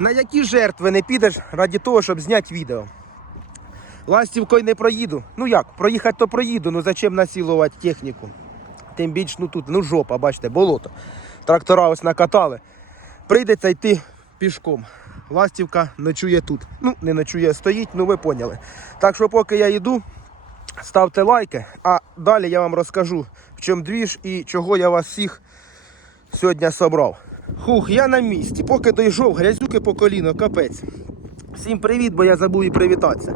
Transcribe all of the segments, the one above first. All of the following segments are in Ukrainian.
На які жертви не підеш раді того, щоб зняти відео? Ластівкою не проїду. Ну як, проїхати то проїду, ну зачем насилувати техніку? Тим більш, ну тут, ну жопа, бачите, болото. Трактора ось накатали. Прийдеться йти пішком. Ластівка ночує тут. Ну, не ночує, стоїть, ну ви поняли. Так що, поки я йду, ставте лайки, а далі я вам розкажу, в чому двіж і чого я вас всіх сьогодні собрав. Хух, я на місці. Поки дійшов, грязюки по коліно, капець. Всім привіт, бо я забув і привітатися.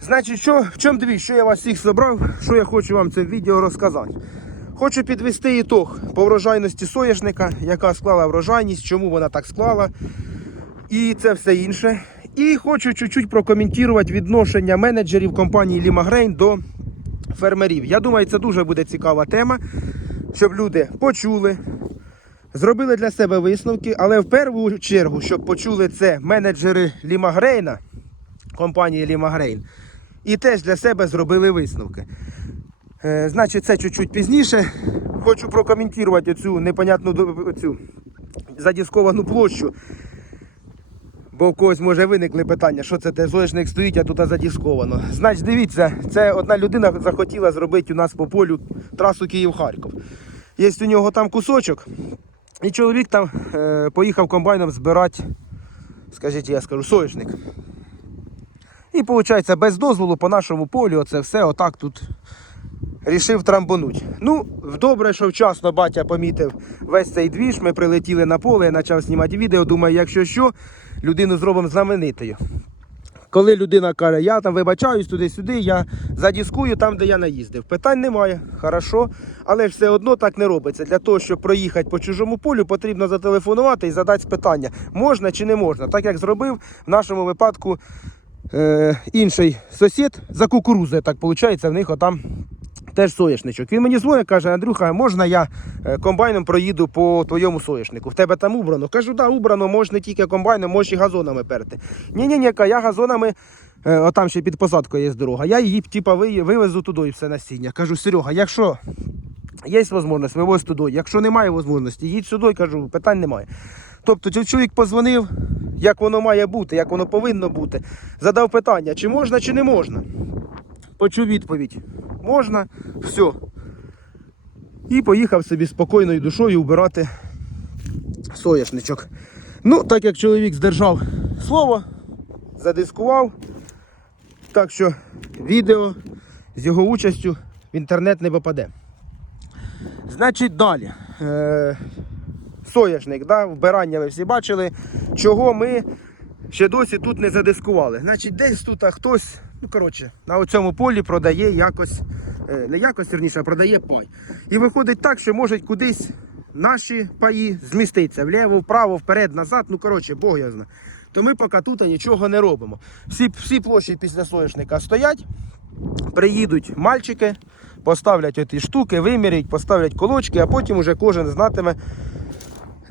Значить, що, в чому дві, що я вас всіх зібрав, що я хочу вам це відео розказати. Хочу підвести ітог по врожайності соняшника, яка склала врожайність, чому вона так склала, і це все інше. І хочу чуть-чуть прокоментувати відношення менеджерів компанії Лімагрейн до фермерів. Я думаю, це дуже буде цікава тема, щоб люди почули, зробили для себе висновки, але в першу чергу, щоб почули це менеджери Лімагрейна, компанії Лімагрейн, і теж для себе зробили висновки. Е, значить, це чуть-чуть пізніше. Хочу прокоментувати цю непонятну цю задісковану площу. Бо в когось може виникли питання, що це те соняшник стоїть, а тут задісковано. Значить, дивіться, це одна людина захотіла зробити у нас по полю трасу Київ-Харків. Є у нього там кусочок, і чоловік там е, поїхав комбайном збирати, скажіть, я скажу, соняшник. І виходить, без дозволу по нашому полю оце все отак тут рішив трамбонуть. Ну, добре, що вчасно батя помітив весь цей двіж. Ми прилетіли на поле, я почав знімати відео. Думаю, якщо що, людину зробимо знаменитою. Коли людина каже, я там вибачаюсь туди-сюди, я задіскую там, де я наїздив. Питань немає, хорошо, але все одно так не робиться. Для того, щоб проїхати по чужому полю, потрібно зателефонувати і задати питання, можна чи не можна. Так як зробив в нашому випадку е, інший сусід за кукурузою, так виходить, в них отам теж соняшничок. Він мені дзвонить, каже, Андрюха, можна я е, комбайном проїду по твоєму соняшнику? В тебе там убрано? Кажу, да, убрано, можеш не тільки комбайном, можеш і газонами перти. Ні-ні, ні, я газонами, е, отам ще під посадкою є дорога. Я її типа, ви- вивезу туди і все насіння. Кажу, Серега, якщо є можливість, вивозь туди. Якщо немає можливості, їдь сюди, кажу, питань немає. Тобто чоловік позвонив, як воно має бути, як воно повинно бути. Задав питання, чи можна, чи не можна. Почув відповідь. Можна, все. І поїхав собі спокійною душою вбирати соняшничок. Ну, так як чоловік здержав слово, задискував. Так що відео з його участю в інтернет не попаде. Значить, далі. Е, соняшник, да? вбирання ви всі бачили, чого ми ще досі тут не задискували. Значить, десь тут хтось, ну коротше, на цьому полі продає якось, е, не якось вірніше, а продає пай. І виходить так, що можуть кудись наші паї зміститися вліво, вправо, вперед, назад. Ну коротше, Бог я знає. То ми поки тут нічого не робимо. Всі, всі площі після соняшника стоять, приїдуть мальчики, поставлять оті штуки, вимірять, поставлять колочки, а потім уже кожен знатиме,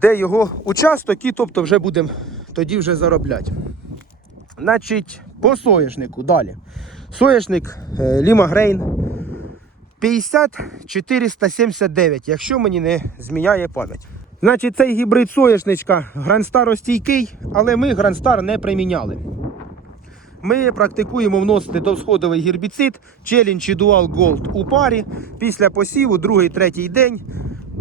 де його участок, і тобто вже будемо тоді вже заробляти. Значить, по соняшнику далі. Соняшник Ліма Грейн 50479, якщо мені не зміняє пам'ять. Значить, цей гібрид соняшничка Грандстар стійкий, але ми Грандстар не приміняли. Ми практикуємо вносити довсходовий гербіцид Challenge Dual Gold у парі. Після посіву, другий, третій день,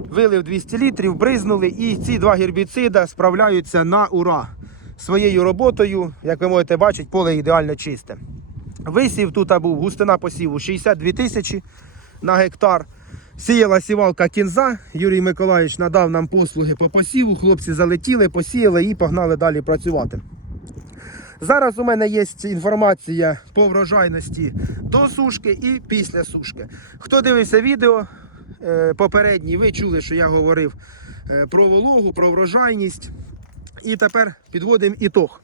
вилив 200 літрів, бризнули, і ці два гербіцида справляються на ура своєю роботою. Як ви можете бачити, поле ідеально чисте. Висів тут був густина посіву 62 тисячі на гектар. Сіяла сівалка кінза. Юрій Миколаївич надав нам послуги по посіву. Хлопці залетіли, посіяли і погнали далі працювати. Зараз у мене є інформація по врожайності до сушки і після сушки. Хто дивився відео е, попередній, ви чули, що я говорив е, про вологу, про врожайність. І тепер підводимо ітог.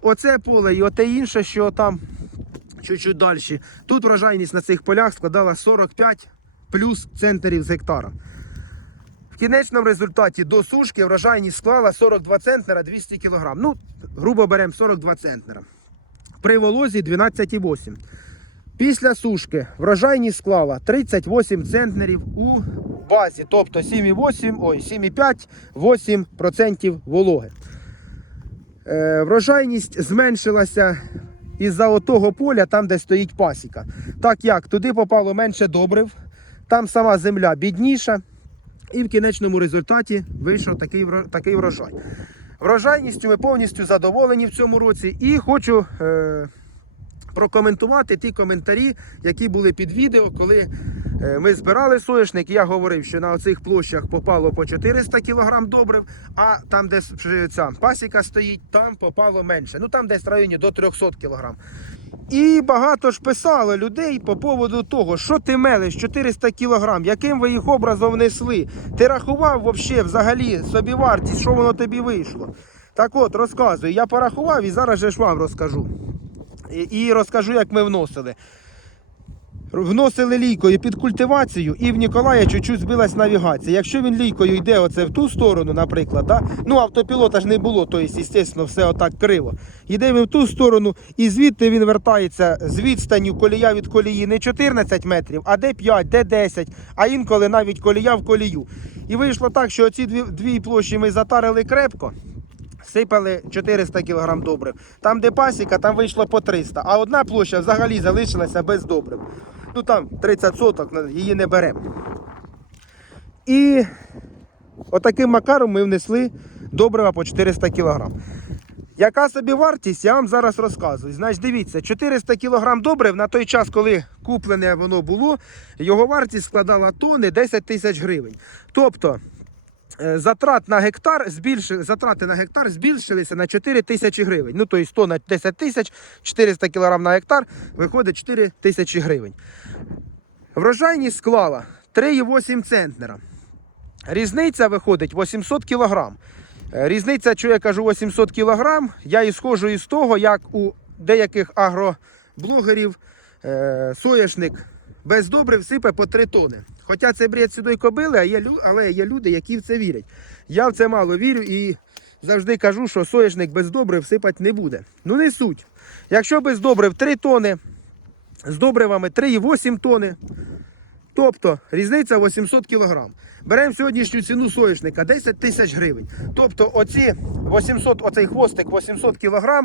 Оце поле і оте інше, що там чуть-чуть далі. Тут врожайність на цих полях складала 45 плюс центрів з гектара. В кінечному результаті до сушки врожайність склала 42 центнера 200 кг. Ну, грубо беремо 42 центнера. При волозі 12,8. Після сушки врожайність склала 38 центнерів у базі, тобто 7,8, ой, 7,5, 8% вологи. е, врожайність зменшилася із-за отого поля, там, де стоїть пасіка. Так як туди попало менше добрив, там сама земля бідніша, і в кінечному результаті вийшов такий, такий врожай. Врожайністю ми повністю задоволені в цьому році і хочу е, прокоментувати ті коментарі, які були під відео, коли е, ми збирали соняшник. Я говорив, що на оцих площах попало по 400 кг добрив, а там, де ця пасіка стоїть, там попало менше. Ну там десь в районі до 300 кг. І багато ж писало людей по поводу того, що ти мелиш 400 кг, яким ви їх образом несли. Ти рахував вообще взагалі собі вартість, що воно тобі вийшло. Так от, розказую, я порахував і зараз же ж вам розкажу. І, розкажу, як ми вносили. Вносили лійкою під культивацію, і в Ніколая чуть-чуть збилась навігація. Якщо він лійкою йде оце в ту сторону, наприклад, да? ну автопілота ж не було, то звісно, все отак криво. Йде він в ту сторону, і звідти він вертається з відстанню колія від колії не 14 метрів, а де 5, де 10, а інколи навіть колія в колію. І вийшло так, що оці дві, дві площі ми затарили крепко. Сипали 400 кг добрив. Там, де пасіка, там вийшло по 300, а одна площа взагалі залишилася без добрив. Ну там 30 соток, її не беремо. І отаким макаром ми внесли добрива по 400 кг. Яка собі вартість, я вам зараз розказую. Значить, дивіться, 400 кг добрив на той час, коли куплене воно було, його вартість складала тони 10 тисяч гривень. Тобто затрат на гектар збільшили, затрати на гектар збільшилися на 4 тисячі гривень. Ну, тобто 100 на 10 тисяч, 400 кг на гектар, виходить 4 тисячі гривень. Врожайність склала 3,8 центнера. Різниця виходить 800 кг. Е, Різниця, що я кажу 800 кг, я ісходжу із того, як у деяких агроблогерів е, соняшник без добрив сипе по 3 тони. Хоча це бред сюди кобили, а є, але є люди, які в це вірять. Я в це мало вірю і завжди кажу, що соняшник без добрив сипати не буде. Ну не суть. Якщо без добрив 3 тони, з добривами 3,8 тони, Тобто різниця 800 кг. Беремо сьогоднішню ціну соняшника 10 тисяч гривень. Тобто оці 800, оцей хвостик 800 кг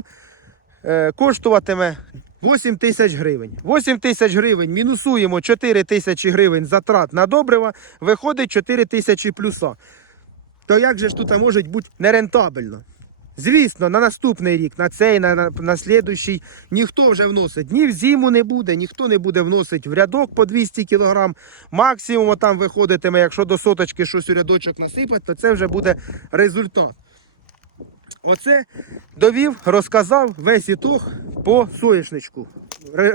е, коштуватиме 8 тисяч гривень. 8 тисяч гривень мінусуємо 4 тисячі гривень затрат на добрива, виходить 4 тисячі плюса. То як же ж тут може бути нерентабельно? Звісно, на наступний рік, на цей, на, на, на слідуючий, ніхто вже вносить. Ні в зиму не буде, ніхто не буде вносити в рядок по 200 кг. Максимум там виходитиме, якщо до соточки щось у рядочок насипати, то це вже буде результат. Оце довів, розказав весь ітог по соняшничку.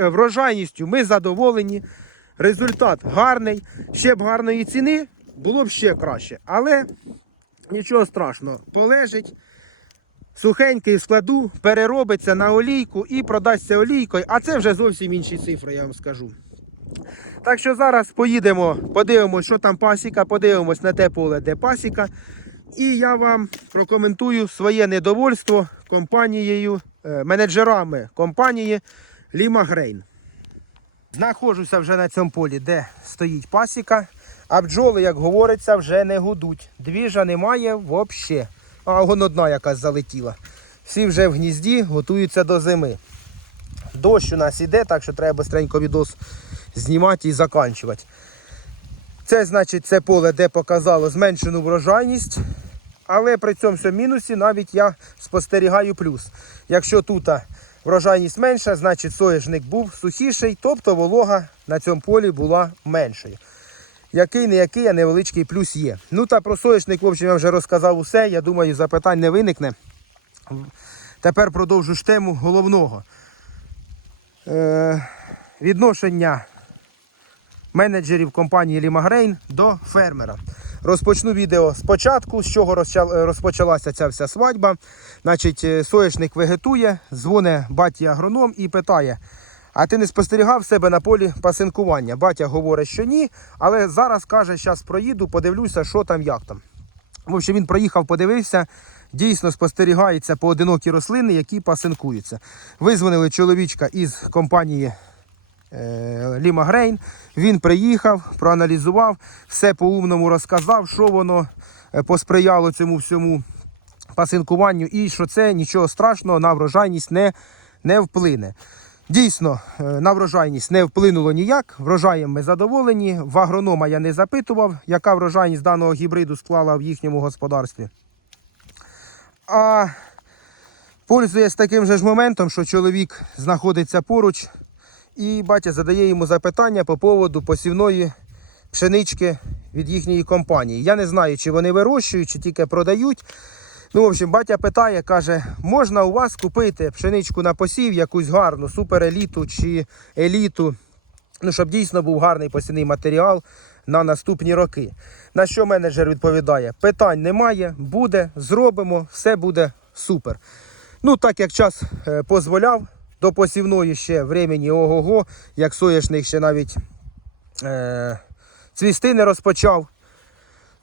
Врожайністю ми задоволені. Результат гарний. Ще б гарної ціни було б ще краще. Але нічого страшного, полежить сухенький складу, переробиться на олійку і продасться олійкою, а це вже зовсім інші цифри, я вам скажу. Так що зараз поїдемо, подивимось, що там пасіка, подивимось на те поле, де пасіка. І я вам прокоментую своє недовольство компанією, е, менеджерами компанії Lima Grain. Знаходжуся вже на цьому полі, де стоїть пасіка, а бджоли, як говориться, вже не гудуть. Двіжа немає взагалі. А вон одна якась залетіла. Всі вже в гнізді готуються до зими. Дощ у нас іде, так що треба швидко відос знімати і заканчувати. Це значить це поле, де показало зменшену врожайність. Але при цьому мінусі навіть я спостерігаю плюс. Якщо тут врожайність менша, значить соняшник був сухіший, тобто волога на цьому полі була меншою. Який не який, а невеличкий плюс є. Ну та про соняшник, в общем, я вже розказав усе. Я думаю, запитань не виникне. Тепер продовжу ж тему головного. Е, відношення менеджерів компанії Лімагрейн до фермера. Розпочну відео спочатку, з чого розпочалася ця вся свадьба. Значить, е, соняшник вегетує, дзвоне баті агроном і питає: а ти не спостерігав себе на полі пасинкування? Батя говорить, що ні, але зараз каже, зараз проїду, подивлюся, що там, як там. В общем, він проїхав, подивився. Дійсно спостерігаються поодинокі рослини, які пасинкуються. Визвонили чоловічка із компанії Ліма Грейн. Він приїхав, проаналізував, все по-умному розказав, що воно е, посприяло цьому всьому. пасинкуванню, і що це нічого страшного на врожайність не, не вплине. Дійсно, е, на врожайність не вплинуло ніяк. Врожаєм ми задоволені. В агронома я не запитував, яка врожайність даного гібриду склала в їхньому господарстві. А пользуясь таким же ж моментом, що чоловік знаходиться поруч, і батя задає йому запитання по поводу посівної пшенички від їхньої компанії. Я не знаю, чи вони вирощують, чи тільки продають. Ну, в общем, батя питає, каже, можна у вас купити пшеничку на посів, якусь гарну, супереліту чи еліту, ну, щоб дійсно був гарний посівний матеріал на наступні роки. На що менеджер відповідає: питань немає, буде, зробимо, все буде супер. Ну, так як час е, дозволяв, до посівної ще времені ого-го, як соняшник ще навіть е, цвісти не розпочав.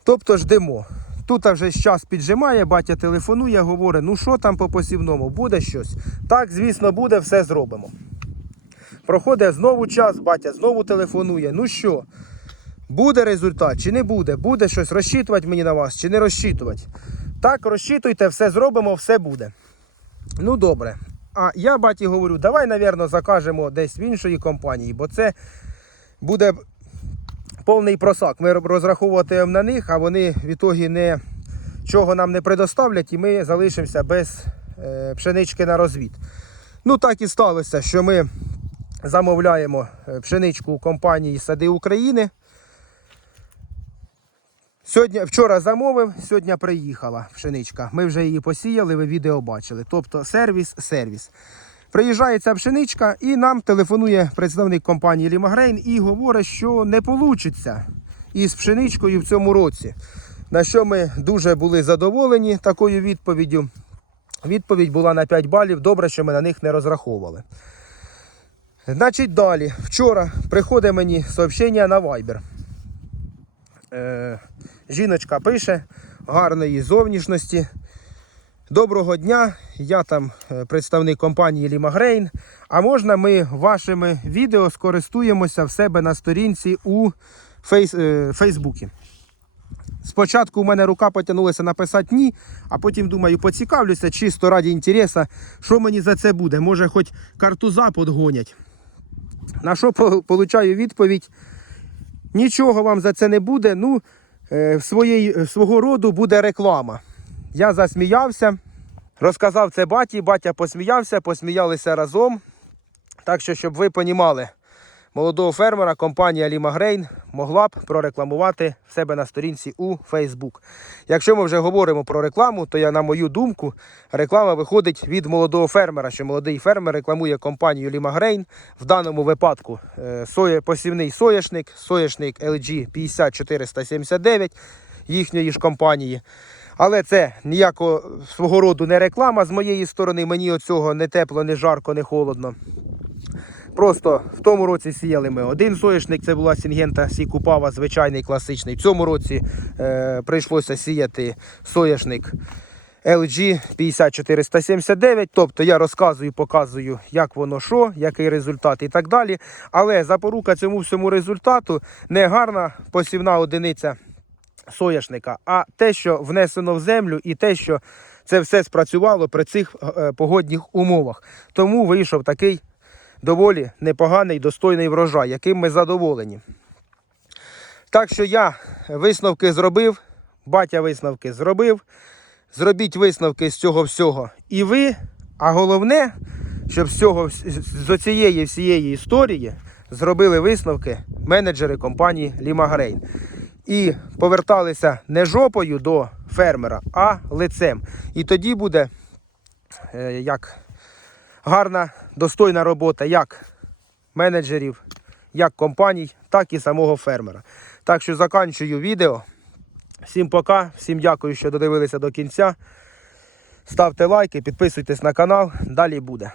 Тобто ждемо. Тут вже час піджимає, батя телефонує, говорить, ну що там по посівному, буде щось? Так, звісно, буде, все зробимо. Проходить знову час, батя знову телефонує. Ну що, буде результат чи не буде? Буде щось розчитувати мені на вас чи не розчитувати? Так, розчитуйте, все зробимо, все буде. Ну добре. А я баті говорю, давай, напевно, закажемо десь в іншої компанії, бо це буде повний просак. Ми розраховуватимемо на них, а вони в ітогі не чого нам не предоставлять, і ми залишимося без е, пшенички на розвід. Ну так і сталося, що ми замовляємо е, пшеничку у компанії Сади України. Сьогодні, вчора замовив, сьогодні приїхала пшеничка. Ми вже її посіяли, ви відео бачили. Тобто сервіс, сервіс. Приїжджає ця пшеничка і нам телефонує представник компанії Лімагрейн і говорить, що не вийде із пшеничкою в цьому році. На що ми дуже були задоволені такою відповіддю. Відповідь була на 5 балів. Добре, що ми на них не розраховували. Значить, далі. Вчора приходить мені сообщення на Viber. Е, жіночка пише гарної зовнішності. Доброго дня, я там е, представник компанії Лімагрейн. А можна ми вашими відео скористуємося в себе на сторінці у фейс, е, Фейсбуці. Спочатку у мене рука потягнулася написати ні, а потім думаю, поцікавлюся чисто раді інтересу, що мені за це буде. Може, хоч картуза подгонять. На що получаю відповідь? Нічого вам за це не буде. Ну, своєї, свого роду буде реклама. Я засміявся, розказав це баті, батя посміявся, посміялися разом. Так що, щоб ви понімали, молодого фермера компанія Лімагрейн могла б прорекламувати в себе на сторінці у Facebook. Якщо ми вже говоримо про рекламу, то я, на мою думку, реклама виходить від молодого фермера, що молодий фермер рекламує компанію Лімагрейн. В даному випадку е, соє, посівний соняшник, соняшник LG 50479 їхньої ж компанії. Але це ніякого свого роду не реклама з моєї сторони. Мені оцього не тепло, не жарко, не холодно. Просто в тому році сіяли ми один соняшник, це була Сінгента Сікупава, звичайний класичний. В цьому році е, прийшлося сіяти соняшник LG 50479. Тобто я розказую, показую, як воно що, який результат і так далі. Але запорука цьому всьому результату не гарна посівна одиниця соняшника, а те, що внесено в землю, і те, що це все спрацювало при цих е, погодних умовах. Тому вийшов такий доволі непоганий, достойний врожай, яким ми задоволені. Так що я висновки зробив, батя висновки зробив. Зробіть висновки з цього всього. І ви, а головне, щоб з з цієї всієї історії зробили висновки менеджери компанії Лімагрейн. І поверталися не жопою до фермера, а лицем. І тоді буде е, як гарна, достойна робота як менеджерів, як компаній, так і самого фермера. Так що заканчую відео. Всім пока, всім дякую, що додивилися до кінця. Ставте лайки, підписуйтесь на канал, далі буде.